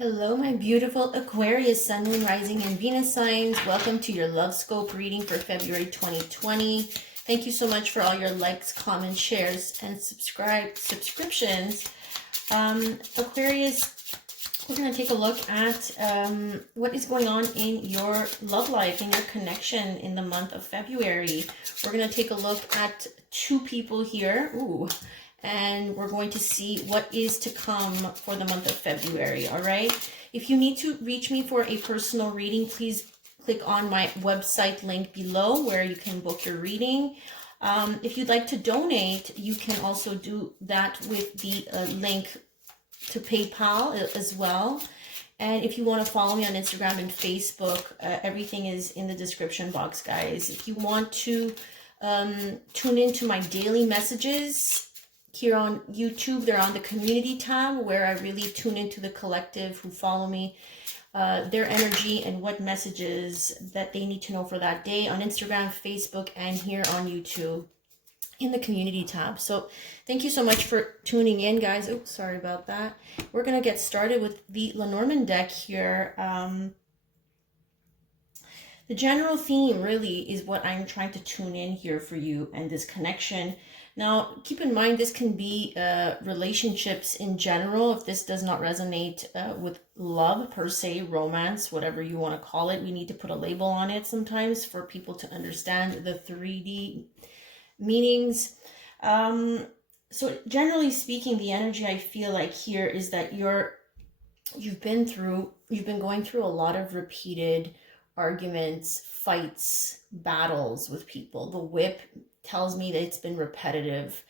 Hello, my beautiful Aquarius, Sun, Moon, Rising, and Venus signs. Welcome to your Lovescope reading for February 2020. Thank you so much for all your likes, comments, shares, and subscriptions. Aquarius, we're going to take a look at what is going on in your love life, in your connection in the month of February. We're going to take a look at two people here. Ooh. And we're going to see what is to come for the month of February, all right? If you need to reach me for a personal reading, please click on my website link below where you can book your reading. If you'd like to donate, you can also do that with the link to PayPal as well. And if you want to follow me on Instagram and Facebook, everything is in the description box, guys. If you want to tune into my daily messages, here on YouTube, they're on the community tab where I really tune into the collective who follow me, their energy and what messages that they need to know for that day on Instagram, Facebook, and here on YouTube in the community tab. So thank you so much for tuning in, guys. Oh, sorry about that. We're going to get started with the Lenormand deck here. The general theme really is what I'm trying to tune in here for you and this connection. Now, keep in mind, this can be relationships in general. If this does not resonate with love per se, romance, whatever you want to call it, we need to put a label on it sometimes for people to understand the 3D meanings. So generally speaking, the energy I feel like here is that you've been going through a lot of repeated arguments, fights, battles with people. The whip tells me that it's been repetitive.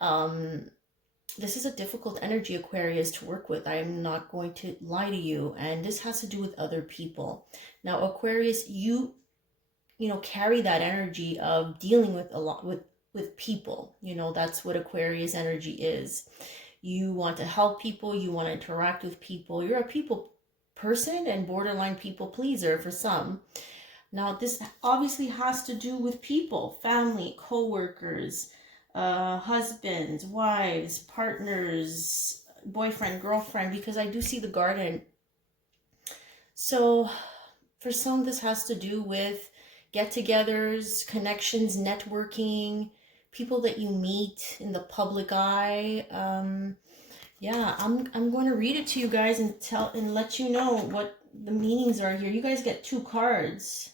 This is a difficult energy, Aquarius, to work with. I am not going to lie to you. And this has to do with other people. Now, Aquarius, you carry that energy of dealing with a lot with people. That's what Aquarius energy is. You want to help people. You want to interact with people. You're a people person and borderline people pleaser for some. Now, this obviously has to do with people, family, co-workers, husbands, wives, partners, boyfriend, girlfriend, because I do see the garden. So for some, this has to do with get-togethers, connections, networking, people that you meet in the public eye. Yeah, I'm going to read it to you guys and let you know what the meanings are here. You guys get two cards.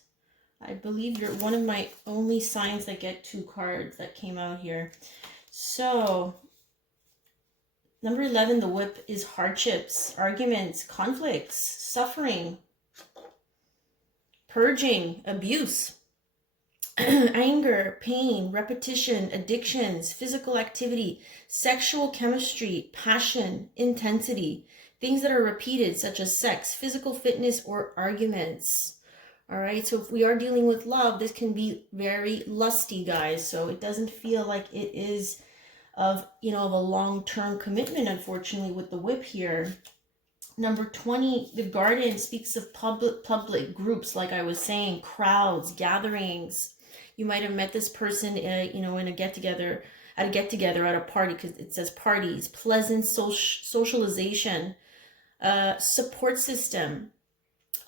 I believe you're one of my only signs that get two cards that came out here. So, number 11, the whip is hardships, arguments, conflicts, suffering, purging, abuse, anger, pain, repetition, addictions, physical activity, sexual chemistry, passion, intensity, things that are repeated such as sex, physical fitness, or arguments. All right, so if we are dealing with love, this can be very lusty, guys. So it doesn't feel like it is of a long-term commitment, unfortunately, with the whip here. Number 20, the garden speaks of public groups, like I was saying, crowds, gatherings. You might have met this person, in a get-together, at a party, because it says parties, pleasant socialization, support system,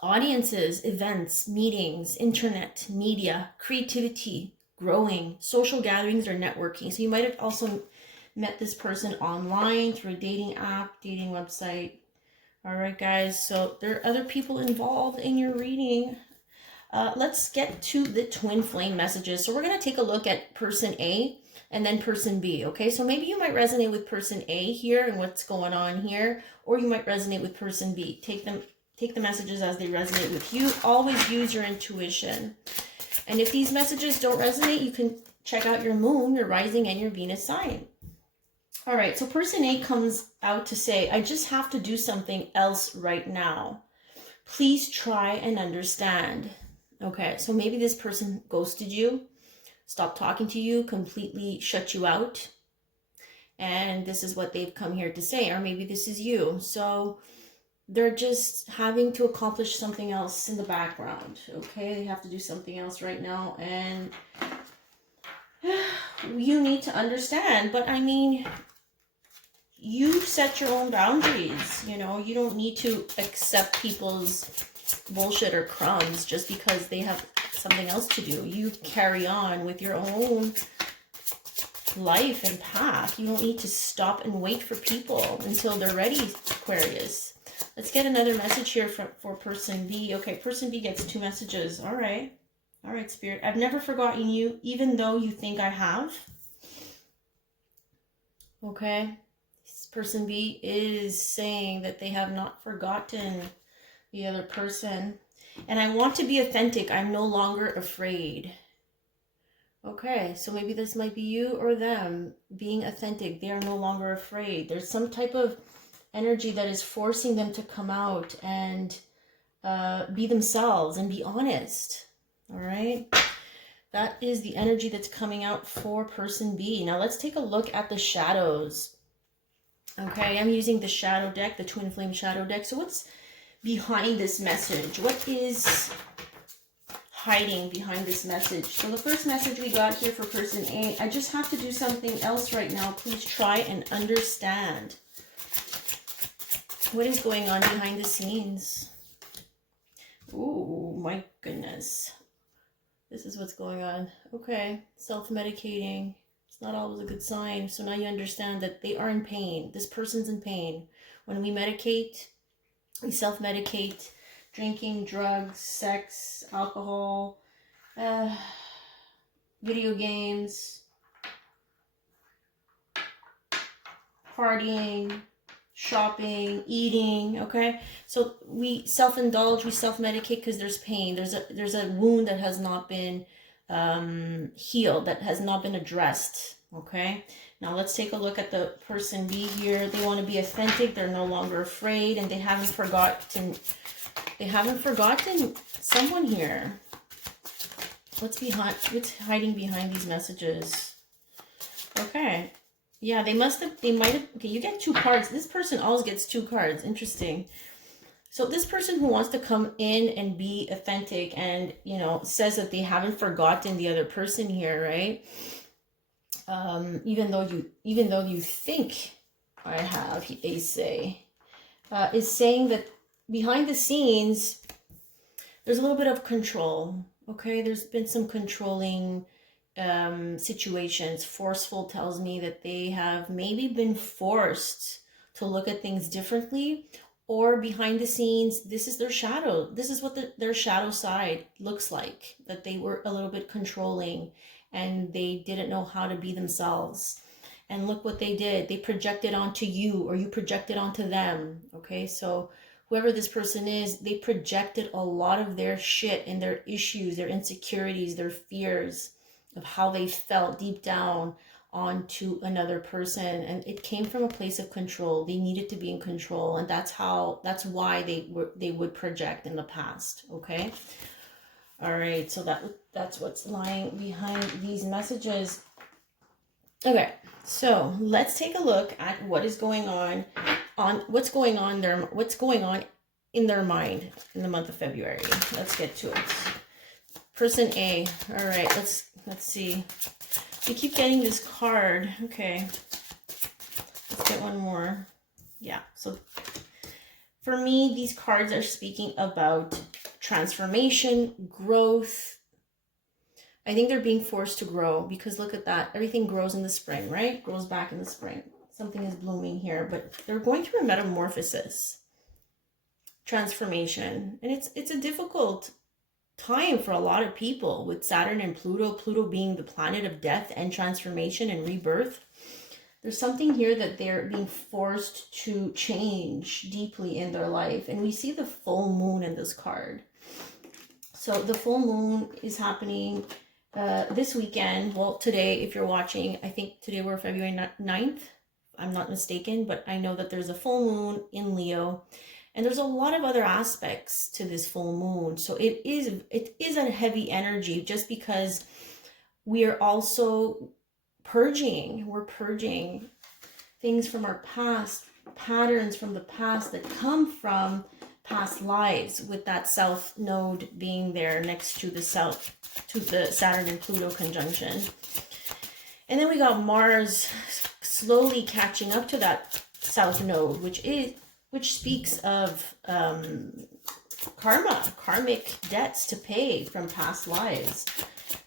audiences, events, meetings, internet, media, creativity, growing, social gatherings, or networking. So you might have also met this person online through a dating app, dating website. All right, guys. So there are other people involved in your reading. Let's get to the twin flame messages. So we're going to take a look at person A and then person B, okay? So maybe you might resonate with person A here and what's going on here, or you might resonate with person B. Take the messages as they resonate with you. Always use your intuition. And if these messages don't resonate, you can check out your moon, your rising, and your Venus sign. All right, so person A comes out to say, I just have to do something else right now. Please try and understand. Okay, so maybe this person ghosted you, stopped talking to you, completely shut you out. And this is what they've come here to say. Or maybe this is you. So they're just having to accomplish something else in the background, okay? They have to do something else right now, and you need to understand. But I mean, you set your own boundaries. You know, you don't need to accept people's bullshit or crumbs just because they have something else to do. You carry on with your own life and path. You don't need to stop and wait for people until they're ready, Aquarius. Let's get another message here for person B. Okay, person B gets 2 messages. All right. All right, Spirit. I've never forgotten you, even though you think I have. Okay. This person B is saying that they have not forgotten the other person. And I want to be authentic. I'm no longer afraid. Okay, so maybe this might be you or them being authentic. They are no longer afraid. There's some type of energy that is forcing them to come out and be themselves and be honest. All right, that is the energy that's coming out for person B. Now let's take a look at the shadows. Okay, I'm using the shadow deck, the Twin Flame shadow deck. So what's behind this message? What is hiding behind this message? So the first message we got here for person A, I just have to do something else right now. Please try and understand. What is going on behind the scenes? Ooh, my goodness. This is what's going on. Okay, self-medicating. It's not always a good sign. So now you understand that they are in pain. This person's in pain. When we medicate, we self-medicate, drinking, drugs, sex, alcohol, video games, partying, shopping, eating. Okay, so we self-indulge, we self-medicate because there's pain. There's a wound that has not been healed, that has not been addressed. Okay, now let's take a look at the person B here. They want to be authentic. They're no longer afraid, and they haven't forgotten. They haven't forgotten someone here. What's hiding behind these messages? Okay. Yeah, they might have, okay, you get 2 cards. This person always gets 2 cards. Interesting. So this person who wants to come in and be authentic and, you know, says that they haven't forgotten the other person here, right? Even though you think I have, they say, is saying that behind the scenes, there's a little bit of control. Okay, there's been some controlling situations. Forceful tells me that they have maybe been forced to look at things differently, or behind the scenes, this is their shadow. This is what their shadow side looks like, that they were a little bit controlling and they didn't know how to be themselves. And look what they did. They projected onto you, or you projected onto them. Okay, so whoever this person is, they projected a lot of their shit and their issues, their insecurities, their fears of how they felt deep down onto another person. And it came from a place of control. They needed to be in control, and that's why they would project in the past. Okay, all right, so that's what's lying behind these messages. Okay, so let's take a look at what is going on what's going on in their mind in the month of February. Let's get to it. Person A. All right, let's see. We keep getting this card. Okay, let's get one more. Yeah, so for me, these cards are speaking about transformation, growth. I think they're being forced to grow, because look at that. Everything grows in the spring, right? Grows back in the spring. Something is blooming here, but they're going through a metamorphosis, transformation. And it's a difficult time for a lot of people with Saturn and Pluto being the planet of death and transformation and rebirth. There's something here that they're being forced to change deeply in their life. And we see the full moon in this card. So the full moon is happening this weekend. Well, today, if you're watching, I think today we're February 9th. I'm not mistaken, but I know that there's a full moon in Leo. And there's a lot of other aspects to this full moon. So it is a heavy energy, just because we are also purging. We're purging things from our past, patterns from the past that come from past lives, with that south node being there next to the Saturn and Pluto conjunction. And then we got Mars slowly catching up to that South Node, which speaks of karmic debts to pay from past lives.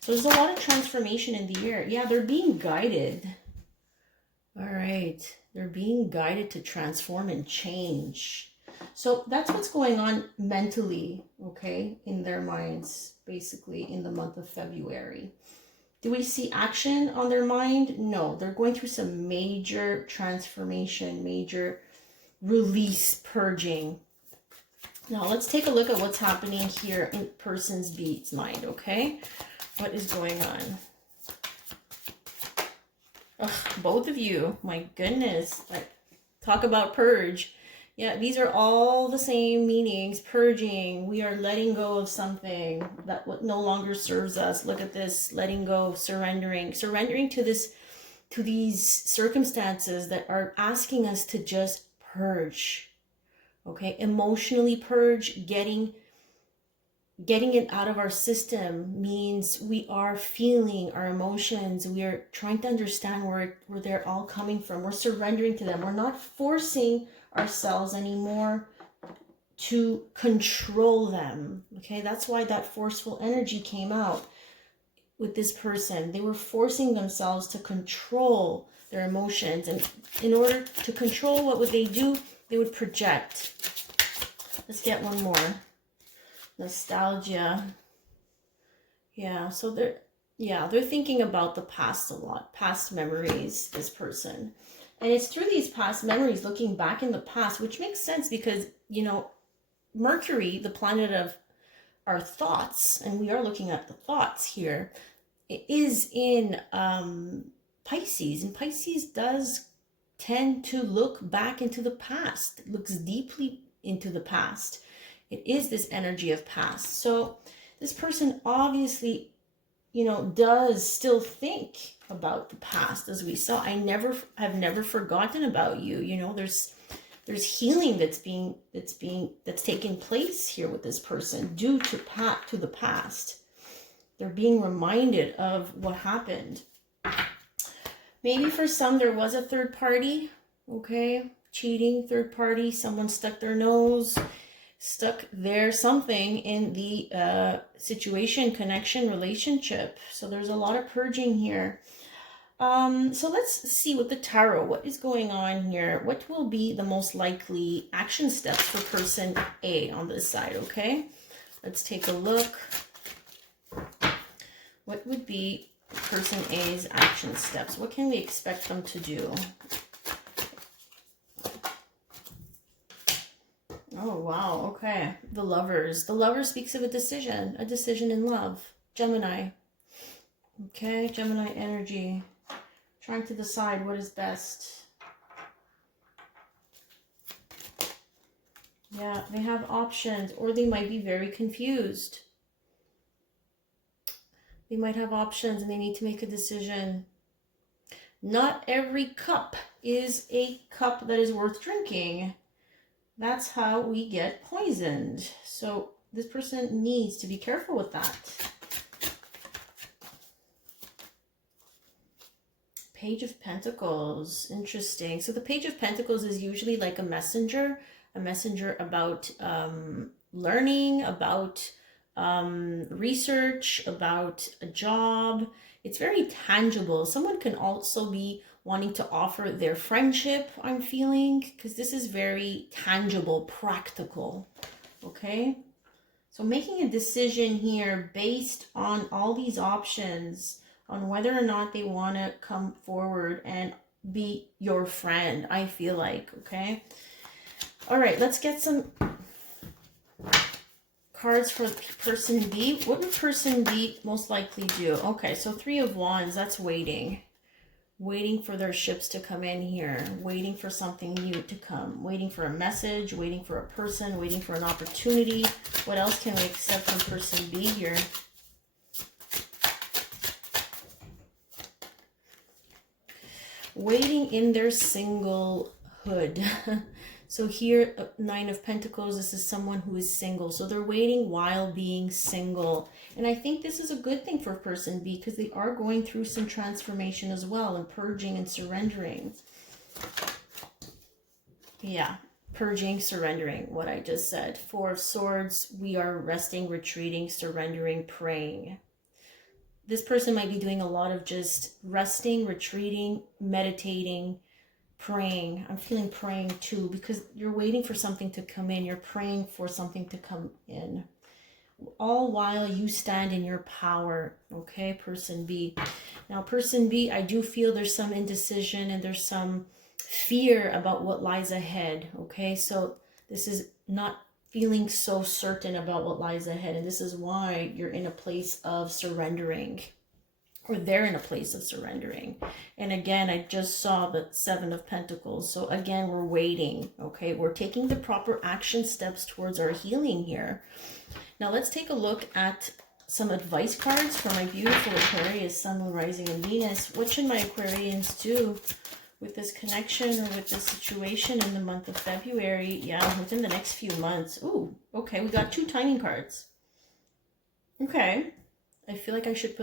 So there's a lot of transformation in the air. Yeah, they're being guided. All right, they're being guided to transform and change. So that's what's going on mentally, okay, in their minds, basically in the month of February. Do we see action on their mind? No, they're going through some major transformation, major release, purging. Now let's take a look at what's happening here in person's B's mind, okay? What is going on? Ugh, both of you, my goodness, like, talk about purge. Yeah, these are all the same meanings. Purging, we are letting go of something that no longer serves us. Look at this, letting go, surrendering to these circumstances that are asking us to just purge. Okay, emotionally purge, getting it out of our system means we are feeling our emotions. We are trying to understand where they're all coming from. We're surrendering to them. We're not forcing ourselves anymore to control them. Okay, that's why that forceful energy came out with this person. They were forcing themselves to control their emotions, and in order to control, what would they do? They would project. Let's get one more. Nostalgia. Yeah, so they're thinking about the past a lot, past memories, this person. And it's through these past memories, looking back in the past, which makes sense because, you know, Mercury, the planet of our thoughts, and we are looking at the thoughts here, it is in Pisces, and Pisces does tend to look back into the past. It looks deeply into the past. It is this energy of past. So this person obviously, you know, does still think about the past, as we saw. I've never forgotten about you. You know, there's healing that's taking place here with this person due to the past. They're being reminded of what happened. Maybe for some there was a third party, okay? Cheating, third party, someone stuck their nose, stuck there, something in the situation, connection, relationship. So there's a lot of purging here. So let's see with the tarot, what is going on here? What will be the most likely action steps for person A on this side, okay? Let's take a look. What would be person A's action steps? What can we expect them to do? Oh, wow. Okay. The Lovers. The Lover speaks of a decision in love. Gemini. Okay. Gemini energy. Trying to decide what is best. Yeah, they have options, or they might be very confused. They might have options and they need to make a decision. Not every cup is a cup that is worth drinking. That's how we get poisoned. So this person needs to be careful with that. Page of Pentacles. Interesting. So the Page of Pentacles is usually like a messenger about learning, about research, about a job. It's very tangible. Someone can also be wanting to offer their friendship, I'm feeling, because this is very tangible, practical. Okay, so making a decision here based on all these options, on whether or not they want to come forward and be your friend, I feel like. Okay, all right, let's get some cards for person B. What would person B most likely do? Okay, so Three of Wands, that's waiting for their ships to come in here, waiting for something new to come, waiting for a message, waiting for a person, waiting for an opportunity. What else can we accept from person B here? Waiting in their singlehood. So here, Nine of Pentacles, this is someone who is single. So they're waiting while being single. And I think this is a good thing for person B because they are going through some transformation as well, and purging and surrendering. Yeah. Purging, surrendering, what I just said. Four of Swords, we are resting, retreating, surrendering, praying. This person might be doing a lot of just resting, retreating, meditating, praying. I'm feeling praying too, because you're waiting for something to come in. You're praying for something to come in. All while you stand in your power. Okay, person B. Now, person B, I do feel there's some indecision and there's some fear about what lies ahead. Okay, so this is not feeling so certain about what lies ahead, and this is why you're in a place of surrendering, or they're in a place of surrendering. And again, I just saw the Seven of Pentacles. So again, we're waiting. Okay, we're taking the proper action steps towards our healing here. Now let's take a look at some advice cards for my beautiful Aquarius, Sun, Moon, Rising, and Venus. What should my Aquarians do with this connection or with this situation in the month of February? Yeah, within the next few months. Ooh, okay, we got 2 timing cards. Okay, I feel like I should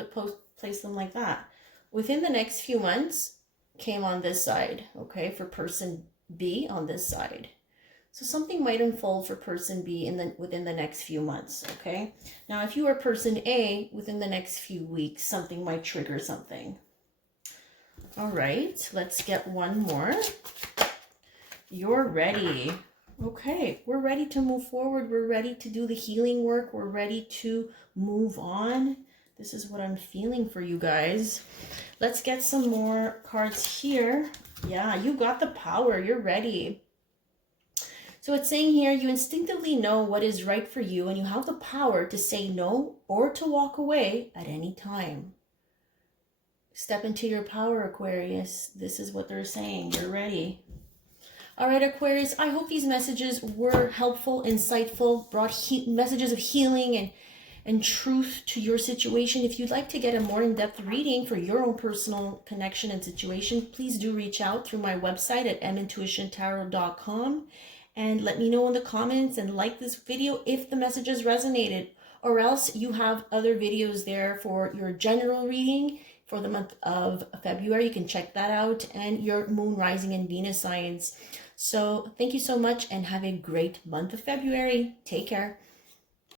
place them like that. Within the next few months came on this side, okay, for person B on this side. So something might unfold for person B within the next few months, okay? Now, if you are person A, within the next few weeks, something might trigger something. All right, let's get one more. You're ready. Okay, we're ready to move forward. We're ready to do the healing work. We're ready to move on. This is what I'm feeling for you guys. Let's get some more cards here. Yeah, you got the power. You're ready. So it's saying here, you instinctively know what is right for you, and you have the power to say no or to walk away at any time. Step into your power, Aquarius. This is what they're saying. You're ready. All right, Aquarius, I hope these messages were helpful, insightful, brought messages of healing and truth to your situation. If you'd like to get a more in-depth reading for your own personal connection and situation, please do reach out through my website at mintuitiontarot.com. And let me know in the comments and like this video if the messages resonated, or else you have other videos there for your general reading for the month of February. You can check that out, and your Moon, Rising, and Venus signs. So thank you so much and have a great month of February. Take care.